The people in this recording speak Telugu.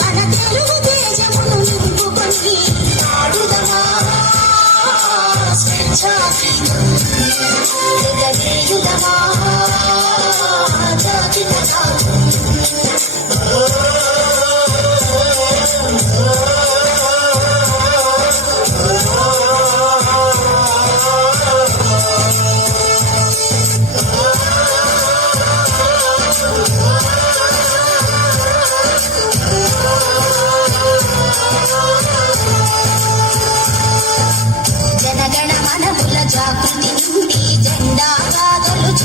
మన తెలుగు